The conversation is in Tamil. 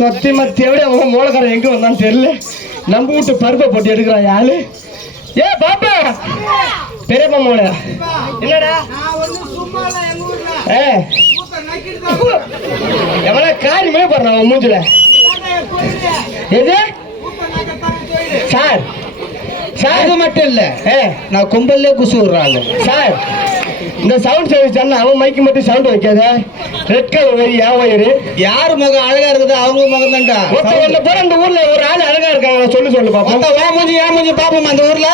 சத்தியமா தேவையா அவன் மூலக்காரன் எங்க வந்தான்னு தெரியல. நம்ம வீட்டு பருப்பை போட்டு எடுக்கிறான் யாரு. ஏ பாப்பா பெரியப்பா மோள என்னடா எவ்வளவு காரியமே போடுறான் அவன் மூஞ்சில. எது சார் சார் அது மட்டும் இல்ல நான் கும்பல்லே குசு விடுறாங்க சார். இந்த சவுண்ட் சர்வீஸ் அவன் மைக்கு மட்டும் சவுண்ட் வைக்காத. ரெட் கலர் வரி ஏன் வயிறு யாரு முகம் அழகா இருக்குது அவங்க முகம் தான்டா. போற இந்த ஊர்ல ஒரு ஆள் அழகா இருக்காங்க சொல்லு சொல்லு பாப்பா. ஏன் மூஞ்சி பாப்போம் அந்த ஊர்ல